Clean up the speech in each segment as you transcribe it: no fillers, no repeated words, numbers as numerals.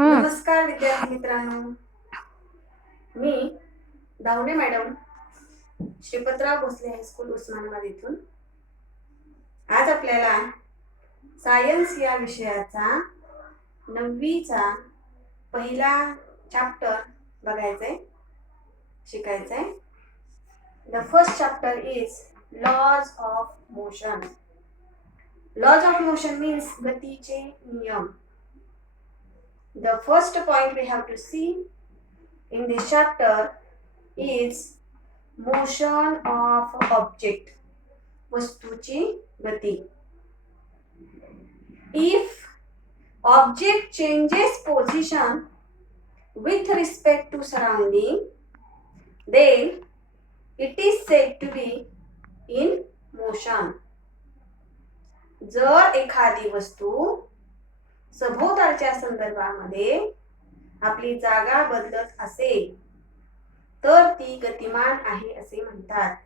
नमस्कार विद्यार्थी मित्रांनो, मी दावणे मॅडम श्रीपतराव भोसले हायस्कूल उस्मानाबाद येथून आज आपल्याला सायन्स या विषयाचा 9वीचा पहिला चॅप्टर बघायचंय, शिकायचंय. The first chapter is laws of motion. Laws of motion means गतीचे नियम. The first point we have to see in this chapter is motion of object. वस्तूची गती. If object changes position with respect to surrounding, then it is said to be in motion. जर एखादी वस्तू सभोवतालच्या संदर्भामध्ये आपली जागा बदलत असेल तर ती गतिमान आहे असे म्हणतात.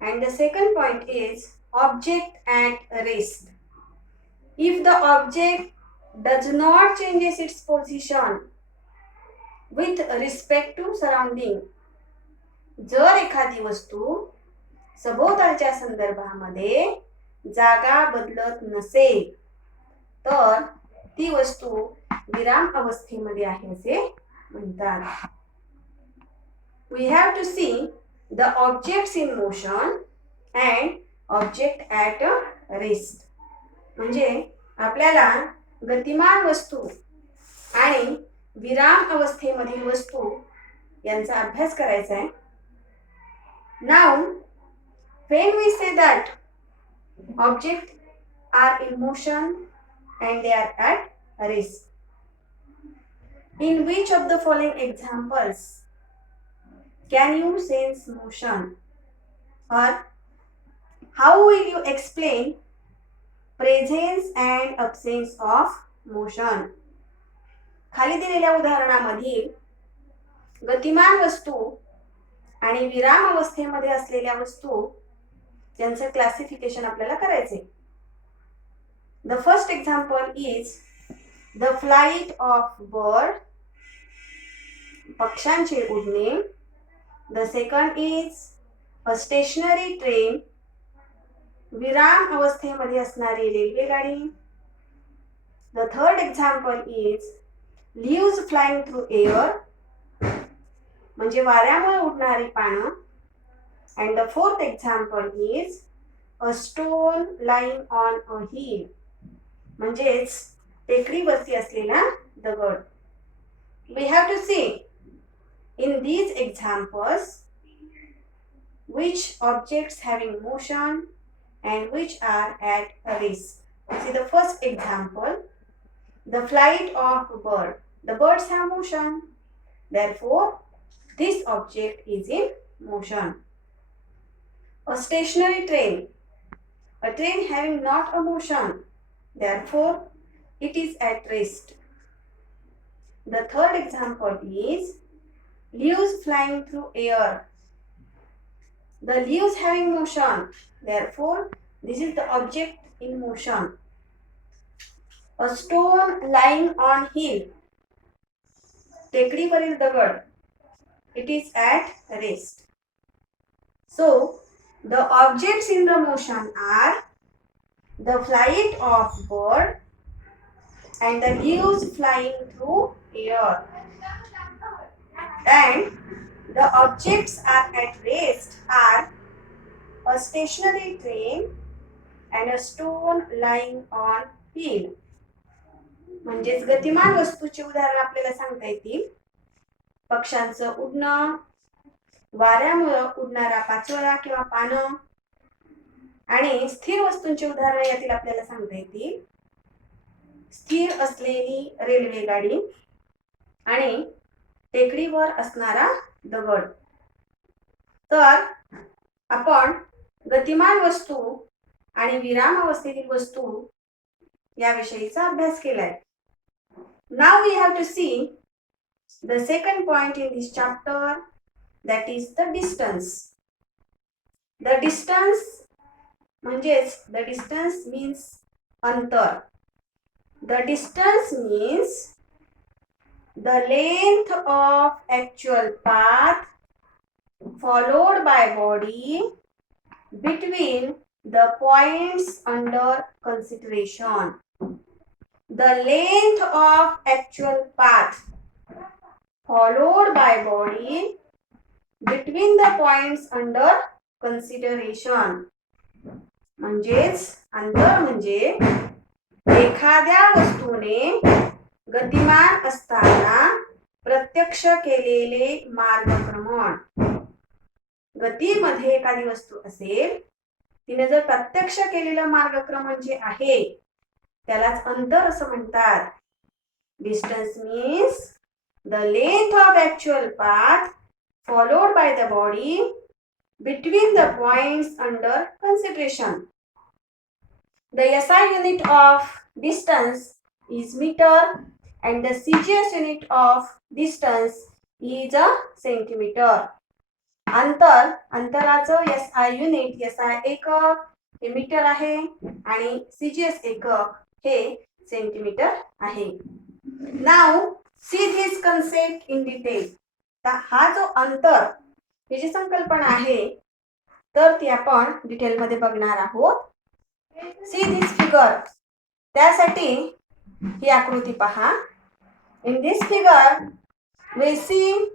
And the second point is object at rest. If the object does not changes its position with respect to surrounding, जर एखादी वस्तू सभोवतालच्या संदर्भामध्ये जागा बदलत नसेल तर ती वस्तू विराम अवस्थेमध्ये आहे असे म्हणतात. We have to see the objects in motion and object at rest. म्हणजे आपल्याला गतिमान वस्तू आणि विराम अवस्थेमधील वस्तू यांचा अभ्यास करायचा आहे. Now, when we say that objects are in motion and they are at rest, in which of the following examples can you sense motion, or how will you explain presence and absence of motion? खाली दिलेल्या उदाहरणामधील गतिमान वस्तू आणि विराम अवस्थेमध्ये असलेल्या वस्तू यांचं क्लासिफिकेशन आपल्याला करायचे. The first example is the flight of bird, पक्ष्यांचे उडणे. The second is a stationary train, विराम अवस्थेमध्ये असणारी रेल्वेगाडी. The third example is leaves flying through air, म्हणजे वाऱ्यामुळे उडणारी पानं. And the fourth example is a stone lying on a hill, म्हणजेच टेकडीवरती असलेला दगड. We have to see in these examples which objects having motion and which are at rest. See the first example, the flight of bird. The birds have motion, therefore this object is in motion. A stationary train, a train having not a motion, therefore it is at rest. The third example is leaves flying through air. The leaves having motion, therefore this is the object in motion. A stone lying on hill, टेकडीवरील दगड, it is at rest. So the objects in the motion are the flight of bird and the leaves flying through air. And the objects are at rest are a stationary train and a stone lying on hill. म्हणजेच गतिमान वस्तूची उदाहरण आपल्याला सांगता येतील. पक्ष्यांचं उडणं, वाऱ्यामुळे उडणारा पाचोळा किंवा पानं. आणि स्थिर वस्तूंची उदाहरणं यातील आपल्याला सांगता येतील. स्थिर असलेली रेल्वेगाडी आणि टेकडीवर असणारा दगड. तर आपण गतिमान वस्तू आणि विराम अवस्थेतील वस्तू याविषयीचा अभ्यास केलाय. Now we have to see the second point in this chapter, that is the distance. The distance म्हणजेच the distance means अंतर. The distance means the length of actual path followed by body between the points under consideration. The length of actual path followed by body between the points under consideration. म्हणजेच अंतर म्हणजे एखाद्या वस्तूने गतिमान असताना प्रत्यक्ष केलेले मार्गक्रमण. गतीमध्ये एखादी वस्तू असेल, तिने जर प्रत्यक्ष केलेलं मार्गक्रमण जे आहे त्यालाच अंतर असं म्हणतात. Distance means the length of actual path followed by the body between the points under consideration. The SI unit of distance is meter and the CGS unit of distance is a centimeter. अंतराचं SI unit, SI एकक हे metre आहे आणि CGS एकक हे centimetre आहे. Now see this concept in detail. हा जो अंतर ही जी संकल्पना आहे तर ती आपण डिटेल मध्ये बघणार आहोत. See this figure. त्यासाठी ही आकृती पहा. In this figure we see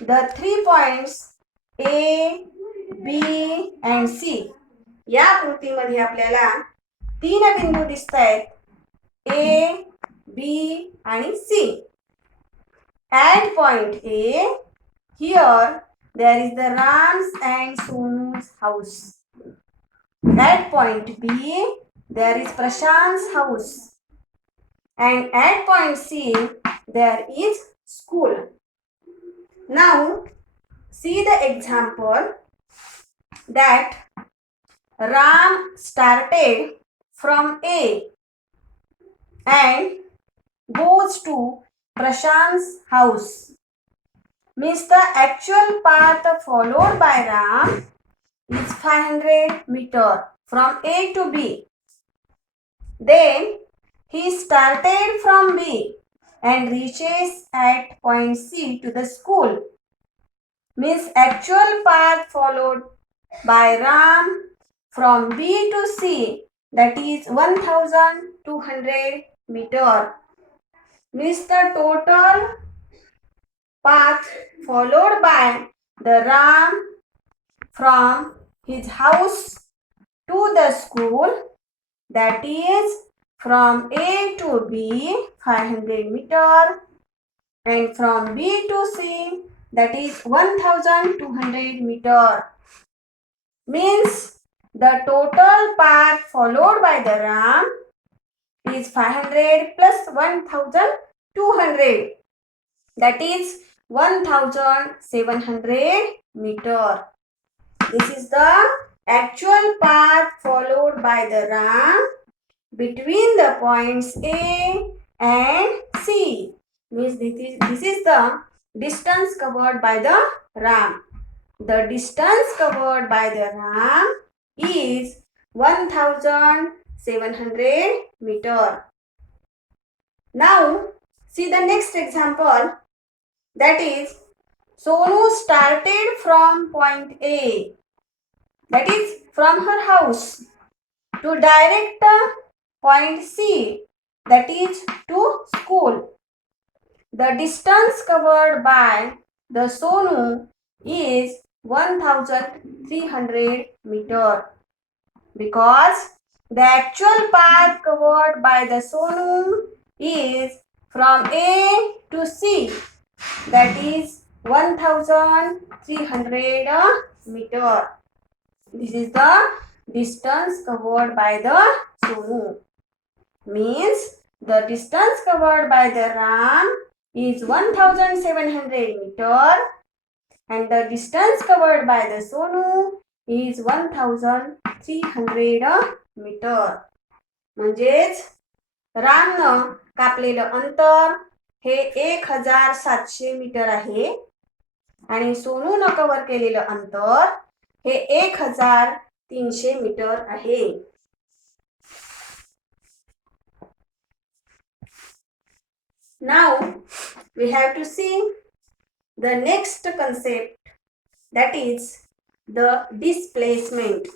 the 3 points A, B and C. या आकृतीमध्ये आपल्याला 3 बिंदू दिसतायत. A, B आणि C. At point A, here there is the Ram's and Sonu's house. At point B, there is Prashant's house. And at point C, there is school. Now, see the example that Ram started from A and goes to Prashant's house. Means the actual path followed by Ram is 500 meter from A to B. Then he started from B and reaches at point C to the school. Means actual path followed by Ram from B to C, that is 1200 meter. Means the total path followed by the Ram from his house to the school, that is from A to B 500 meter and from B to C, that is 1200 meter. Means the total path followed by the Ram is 500 plus 1200, that is 1700 meter. This is the actual path followed by the Ram between the points A and C. Means this is the distance covered by the Ram. The distance covered by the Ram is 1700 meter. Now see the next example, that is Sonu started from point A, that is from her house, to direct point C, that is to school. The distance covered by the Sonu is 1300 meter, because the actual path covered by the Sonu is from A to C, that is 1300 meter. This is the distance covered by the Sonu. Means the distance covered by the Ram is 1700 meter and the distance covered by the Sonu is 1300 meter. म्हणजेच रामनं कापलेलं अंतर हे 1700 metre आहे आणि सोनूनं cover केलेलं अंतर हे 1300 metre आहे. Now we have to see the next concept, that is the displacement.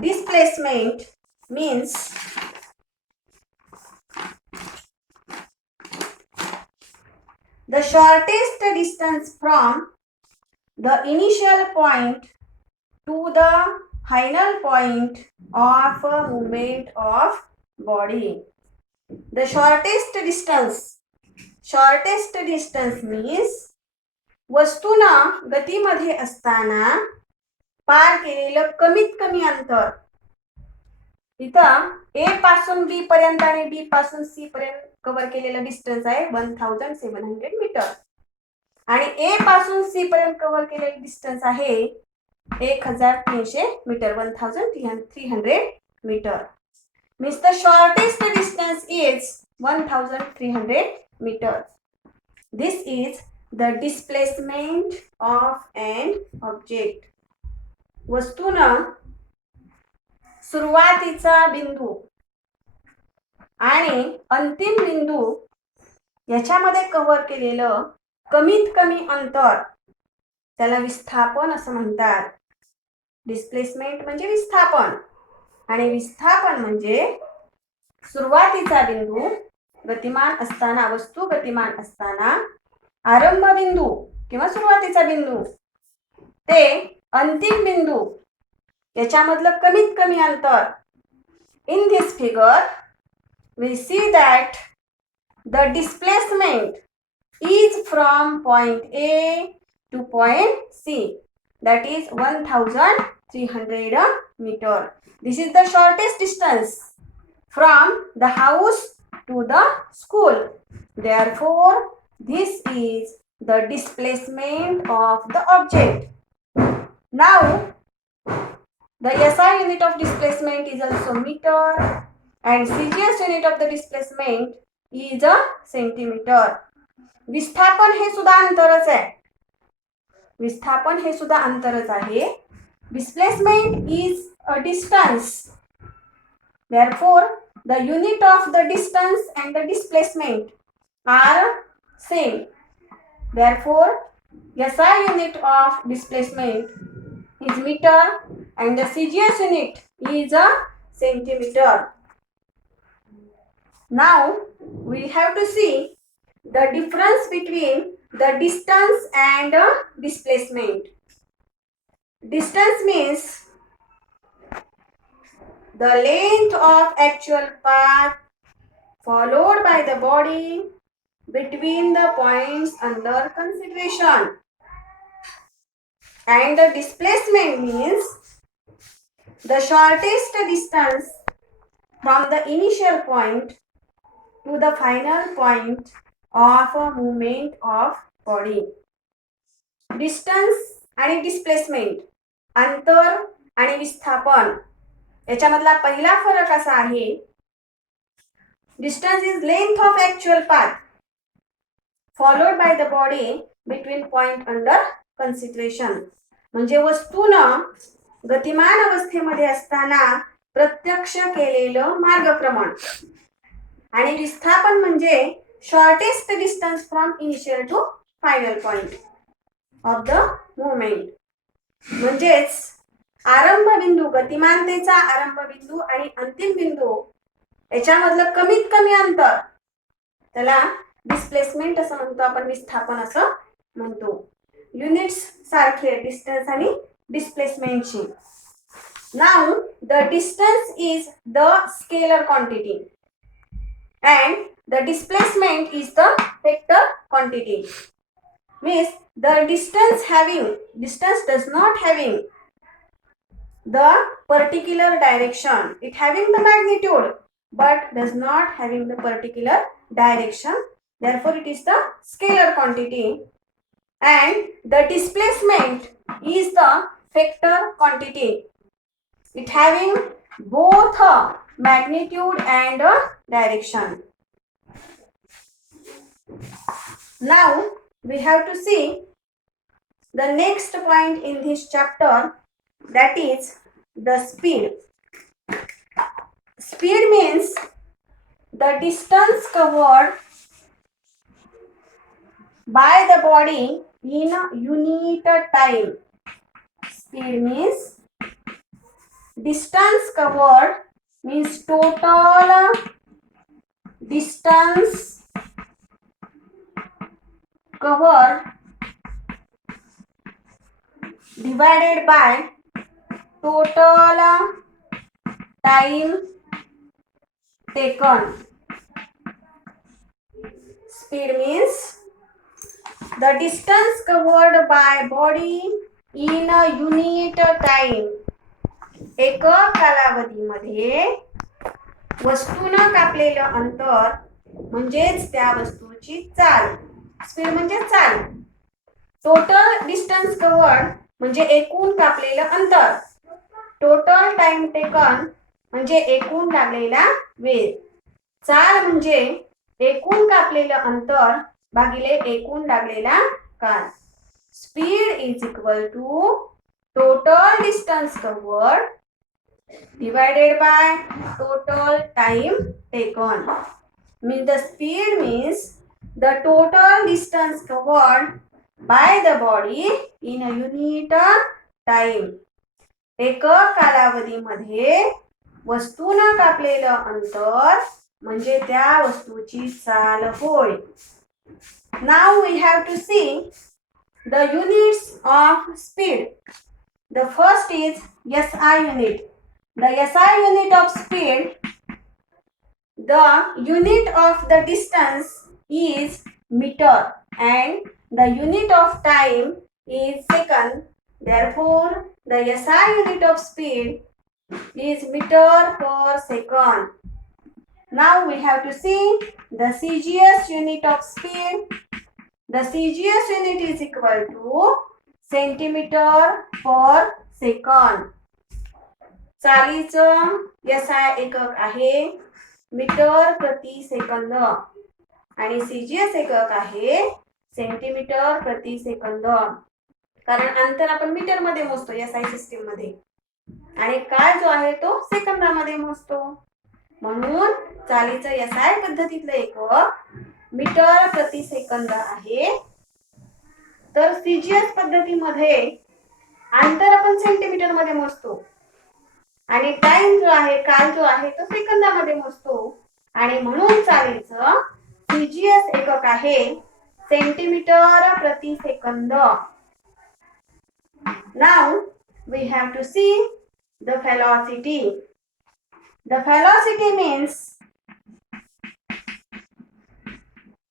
Displacement means the shortest distance from the initial point to the final point of a movement of body. The shortest distance means वस्तूना गतीमध्ये असताना पार केलेलं कमीत कमी अंतर. इथं A पासून B पर्यंत आणि B पासून C पर्यंत कव्हर केलेलं डिस्टन्स आहे 1700 मीटर आणि A पासून C पर्यंत कव्हर केलेलं डिस्टन्स आहे 1300 metre 1300 metre. Means the shortest distance is 1300 meters. This is the displacement of an object. वस्तूनं सुरुवातीचा बिंदू आणि अंतिम बिंदू याच्यामध्ये कव्हर केलेलं कमीत कमी अंतर त्याला विस्थापन असं म्हणतात. डिस्प्लेसमेंट म्हणजे विस्थापन आणि विस्थापन म्हणजे सुरुवातीचा बिंदू गतिमान असताना, वस्तू गतिमान असताना आरंभ बिंदू किंवा सुरुवातीचा बिंदू ते अंतिम बिंदू याच्यामधलं कमीत कमी अंतर. In this figure we see that the displacement is from point A to point C, that is 1300 meter. This is the shortest distance from the house to the school. Therefore, this is the displacement of the object. Now, the SI unit of displacement is also meter and CGS unit of the displacement is a centimeter. विस्थापन हे सुद्धा अंतरच आहे. विस्थापन हे सुद्धा अंतरच आहे. Displacement is a distance. Therefore, the unit of the distance and the displacement are same. Therefore, SI unit of displacement is meter and the CGS unit is a centimeter. Now we have to see the difference between the distance and displacement. Distance means the length of actual path followed by the body between the points under consideration. And the displacement means the shortest distance from the initial point to the final point of a movement of body. Distance आणि displacement, अंतर आणि विस्थापन याच्यामधला पहिला फरक असा आहे, distance is length of actual path followed by the body between point under consideration. म्हणजे वस्तूनं गतिमान अवस्थेमध्ये असताना प्रत्यक्ष केलेलं मार्गक्रमण. आणि विस्थापन म्हणजे shortest distance from initial to final point of the movement. म्हणजेच आरंभ बिंदू, गतिमानतेचा आरंभ बिंदू आणि अंतिम बिंदू याच्यामधलं कमीत कमी अंतर त्याला डिस्प्लेसमेंट असं म्हणतो आपण, विस्थापन असं म्हणतो. युनिट्स सारखे डिस्टन्स आणि डिस्प्लेसमेंटची. Now the distance is the scalar quantity and the displacement is the vector quantity. Means the distance does not having the particular direction. It having the magnitude but does not having the particular direction. Therefore, it is the scalar quantity. And the displacement is the vector quantity. It having both a magnitude and a direction. Now we have to see the next point in this chapter, that is the speed. Speed means the distance covered by the body in unit time. Speed means distance covered, means total distance covered divided by total time taken. Speed means the distance covered by body in a unit time. एक कालावधीमध्ये वस्तूनं कापलेलं अंतर म्हणजेच त्या वस्तूची चाल. Speed म्हणजे चाल. Total distance covered म्हणजे एकूण कापलेलं अंतर. टोटल टाइम टेकन म्हणजे एकूण लागलेला वेळ. चाल म्हणजे एकूण कापलेलं अंतर भागिले एकूण लागलेला काळ. Speed is equal to total distance covered divided by total time taken. Means the speed means the total distance covered by the body in a unit time. एक कालावधीमध्ये वस्तूनं कापलेलं अंतर म्हणजे त्या वस्तूची चाल होय. Now we have to see the units of speed. The first is SI unit. The SI unit of speed, the unit of the distance is meter and the unit of time is second. Therefore, the SI unit of speed is meter per second. Now we have to see the CGS unit of speed. The CGS unit is equal to centimeter per second. चालीचं SI एकक आहे metre प्रति second आणि CGS एकक आहे centimetre प्रति second. कारण अंतर आपण मीटर मध्ये मोजतो SI सिस्टीम मध्ये आणि काळ जो आहे तो सेकंदामध्ये मोजतो. म्हणून चालीचं SI पद्धतीतलं एकक मीटर प्रति सेकंद आहे. तर CGS पद्धतीमध्ये अंतर आपण सेंटीमीटर मध्ये मोजतो आणि टाइम जो आहे काल जो आहे तो सेकंदामध्ये मोजतो आणि म्हणून चालीचं CGS एकक आहे सेंटीमीटर प्रति second. Now we have to see the velocity. The velocity means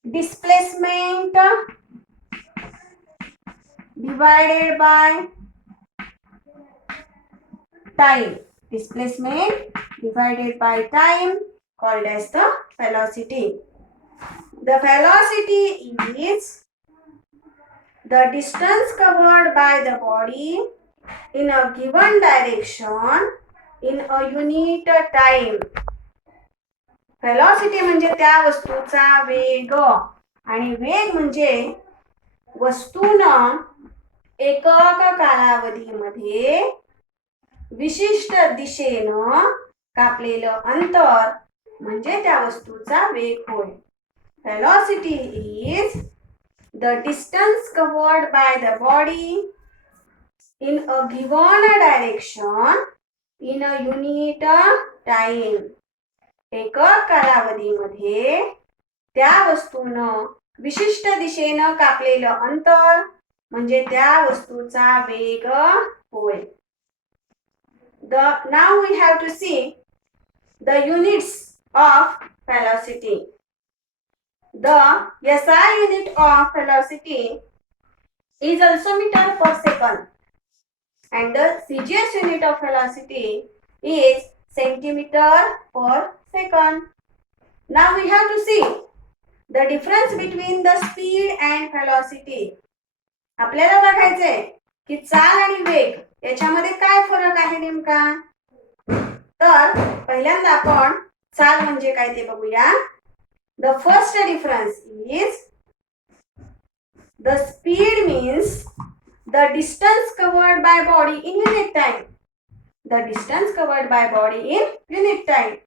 displacement divided by time. Displacement divided by time called as the velocity. The velocity is the distance covered by the body in a given direction in a unit time. Velocity म्हणजे त्या वस्तूचा वेग आणि वेग म्हणजे वस्तूनं एकक कालावधीमध्ये विशिष्ट दिशेनं कापलेलं अंतर म्हणजे त्या वस्तूचा वेग होय. Velocity is the distance covered by the body in a given direction in a unit time. एकक कालावधीमध्ये त्या वस्तूनं विशिष्ट दिशेनं कापलेलं अंतर म्हणजे त्या वस्तूचा वेग होय. Now we have to see the units of velocity. The SI unit of velocity is also meter per second and the CGS unit of velocity is centimeter per second. Now we have to see the difference between the speed and velocity. आपल्याला बघायचंय की चाल आणि वेग याच्यामध्ये काय फरक आहे नेमका. तर पहिल्यांदा आपण चाल म्हणजे काय ते बघूया. The first difference is the speed means the distance covered by body in unit time. The distance covered by body in unit time.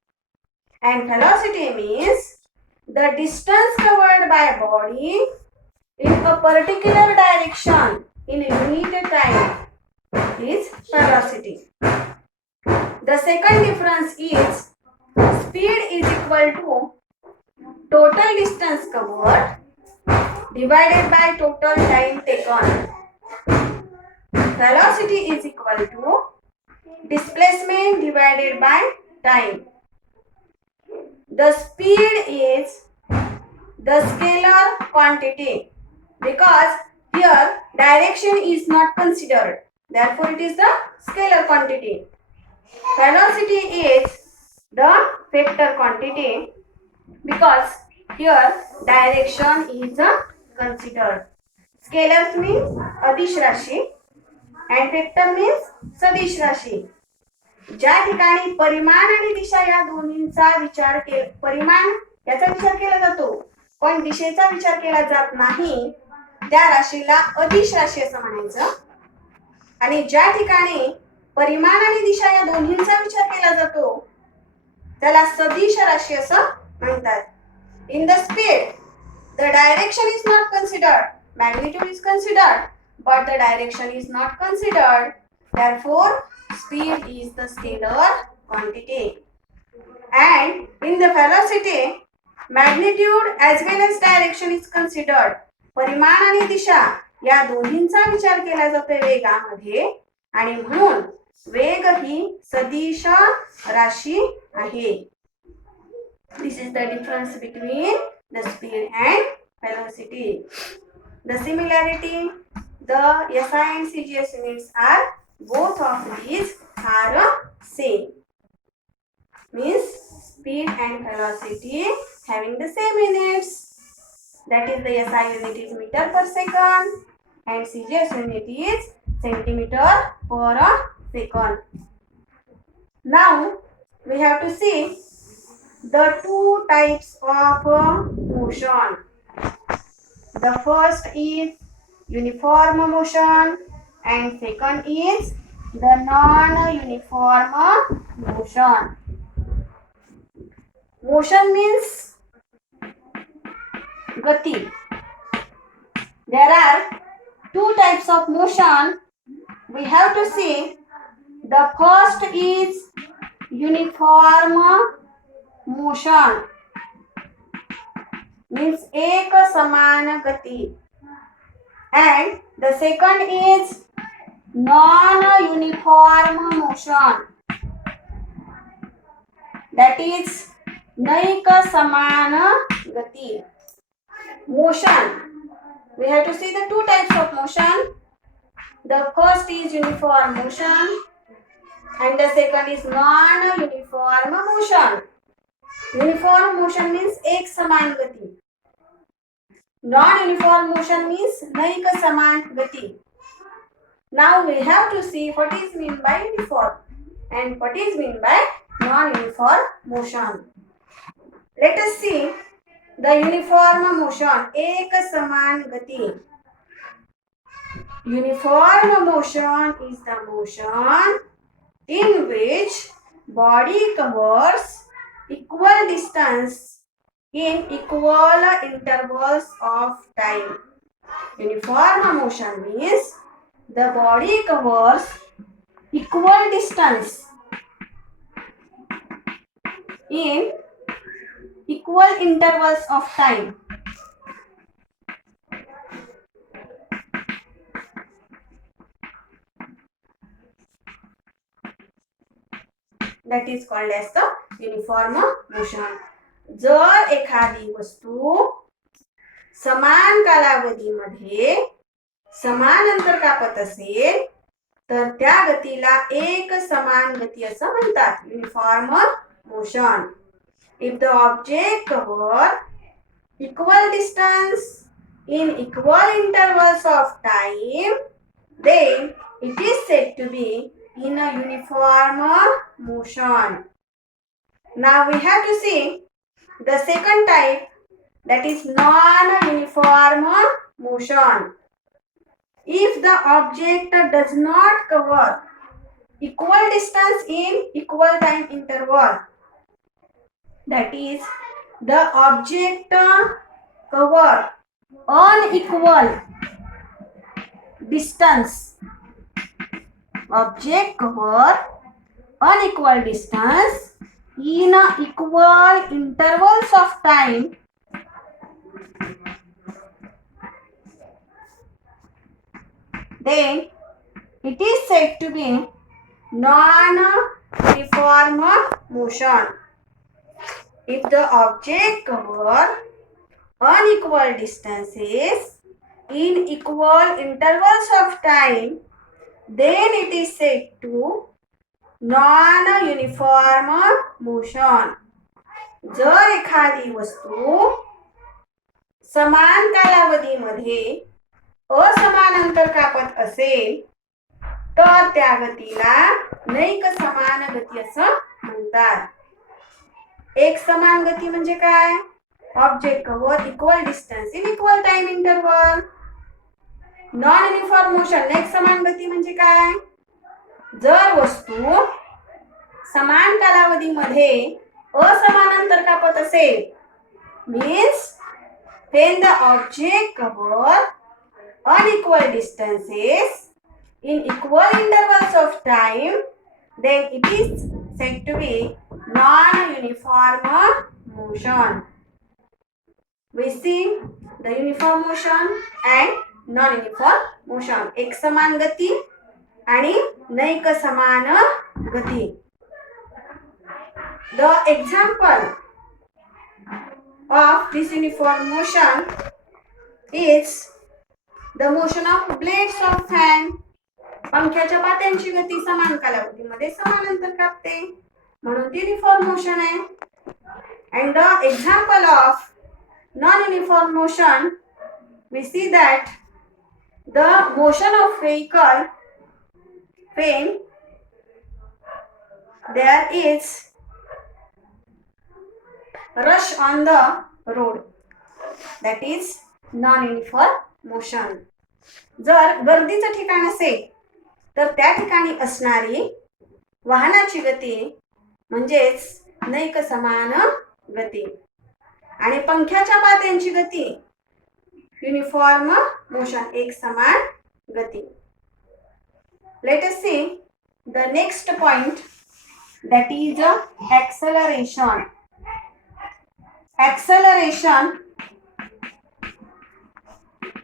And velocity means the distance covered by body in a particular direction in unit time is velocity. The second difference is speed is equal to total distance covered divided by total time taken. Velocity is equal to displacement divided by time. The speed is the scalar quantity because here direction is not considered. Therefore, it is the scalar quantity. Velocity is the vector quantity because here direction is considered. Scalars means adish राशी and vector means सदिश राशी. ज्या ठिकाणी परिमाण आणि दिशा या दोन्हींचा विचार केला, परिमाण याचा विचार केला जातो पण दिशेचा विचार केला जात नाही, त्या राशीला अदिश राशी असं म्हणायचं. आणि ज्या ठिकाणी परिमाण आणि दिशा या दोन्हींचा विचार केला जातो त्याला सदिश राशी असं म्हणतात. In the speed, the direction is not considered. Magnitude is considered, but the direction is not considered. Therefore, speed is the scalar quantity. And in the velocity, magnitude as well as direction is considered. परिमाण आणि दिशा या दोन्हींचा विचार केला जातो वेगामध्ये आणि म्हणून वेग ही सदिश राशी आहे. This is the difference between the speed and velocity. The similarity, the SI and CGS units are both of these are same. Means speed and velocity having the same units. That is the SI unit is meter per second and CGS unit is centimeter per second. Now we have to see the two types of motion. The first is uniform motion and second is the non-uniform motion. Motion means gati. There are two types of motion. We have to see the first is uniform motion means एक समान गति and the second is non-uniform motion, that is नैक समान गति. Motion, we have to see the two types of motion. The first is uniform motion and the second is non-uniform motion. Uniform motion means एक समान गति. Non-uniform motion means NAAC समान गति. Now we have to see what is meant by uniform and what is meant by non-uniform motion. Let us see the uniform motion. एक समान गति. Uniform motion is the motion in which body covers equal distance in equal intervals of time. Uniform motion means the body covers equal distance in equal intervals of time. That is called as the uniform motion. जर एखादी वस्तू समान कालावधीमध्ये समान अंतर कापत असेल तर त्या गतीला एक समान गती असं म्हणतात, uniform motion. If the object cover equal distance in equal intervals of time, then it is said to be in a uniform motion. Now we have to see the second type, that is non-uniform motion. If the object does not cover equal distance in equal time interval, that is the object cover unequal distance, object cover unequal distance in equal intervals of time, then it is said to be non-uniform motion. If the object cover unequal distances in equal intervals of time, then it is said to non-uniform motion. जर एखादी वस्तू समान कालावधीमध्ये असमान अंतर कापत असेल तर त्या गतीला नैक समान गती असं म्हणतात. एक समान गती म्हणजे काय? Object cover equal distance in equal time interval. Non uniform motion एक समान गती म्हणजे काय? जर वस्तू समान कालावधीमध्ये असमान अंतर कापत असेल, means when the object cover unequal distances in equal intervals of time, then it is said to be non-uniform motion. We see the uniform motion and non-uniform motion. एक समान गती आणि नैक समान गती. The example of this uniform motion is the motion of blades of fan. पंख्याच्या पात्यांची गती समान कालावधीमध्ये समान अंतर कापते म्हणून ती युनिफॉर्म मोशन आहे. And the example of non-uniform motion, we see that the motion of vehicle when there is rush on the road, that is non-uniform motion. जर गर्दीचं ठिकाण असेल तर त्या ठिकाणी असणारी वाहनाची गती म्हणजेच नैक समान गती आणि पंख्याच्या पात्यांची गती युनिफॉर्म मोशन एक समान गती. Let us see the next point, that is acceleration. Acceleration,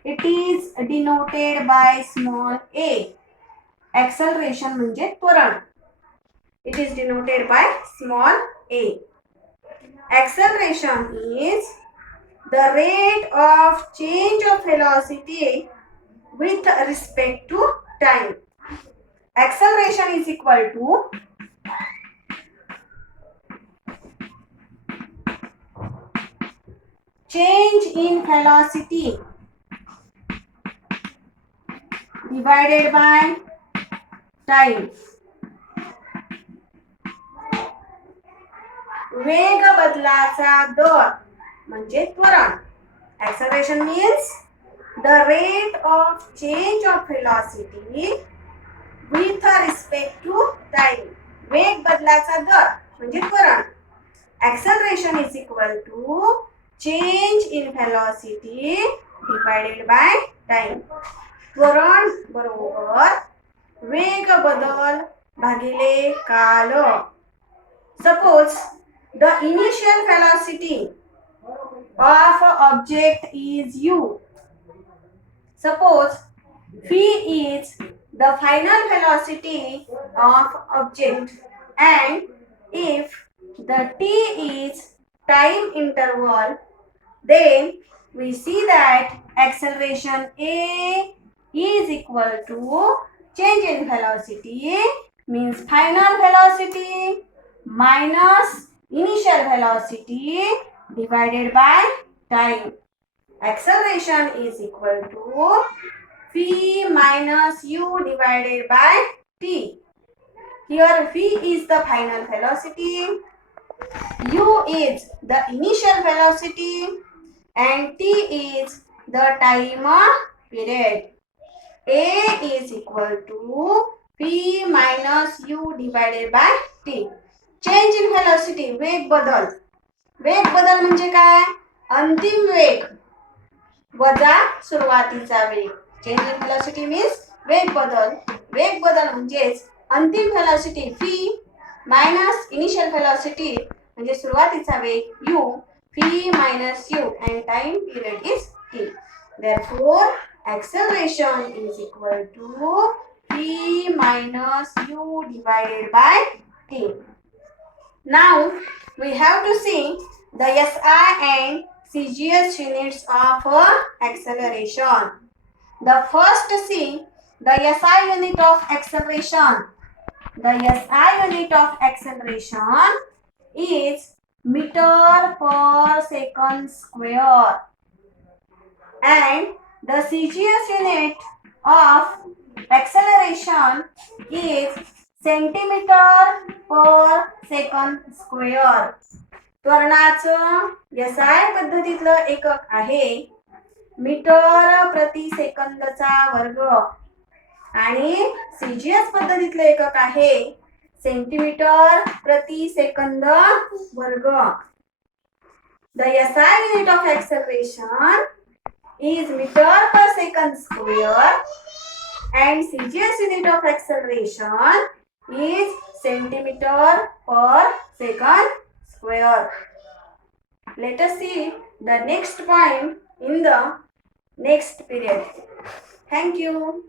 it is denoted by small a. Acceleration म्हणजे त्वरण. It is denoted by small a. Acceleration is the rate of change of velocity with respect to time. Acceleration is equal to change in velocity divided by time. वेग बदलाचा दर म्हणजे त्वरण. Acceleration means the rate of change of velocity with respect to time. वेग बदलाचा दर म्हणजे त्वरण. Acceleration is equal to change in velocity divided by time. त्वरण बरोबर वेग बदल भागिले काल. Suppose the initial velocity of an object is u. Suppose v is the final velocity of object, and if the t is time interval, then we see that acceleration a is equal to change in velocity means final velocity minus initial velocity divided by time. Acceleration is equal to v minus u divided by t. Here v is the final velocity, u is the initial velocity, and t is the time period. A is equal to v minus u divided by t. Change in velocity, वेग बदल. वेग बदल म्हणजे काय? अंतिम वेग वजा सुरुवातीचा वेग. चेंज इन व्हेलॉसिटी मीन्स वेग बदल. वेग बदल म्हणजेच अंतिम velocity v minus initial velocity म्हणजे सुरुवातीचा वेग u, v minus u and time period is t. Therefore, acceleration is equal to v minus u divided by t. Now, we have to see the SI and CGS units of acceleration. The first see the SI unit of acceleration. The SI unit of acceleration is meter per second square, and the CGS unit of acceleration is centimeter per second square. त्वरणाचं SI पद्धतीतलं एकक आहे metre प्रति सेकंदचा वर्ग आणि CGS पद्धतीतलं एकक आहे centimetre प्रति second वर्ग. The SI unit of acceleration is meter per second square and CGS unit of acceleration is centimeter per second square. Let us see the next point in the next period. Thank you.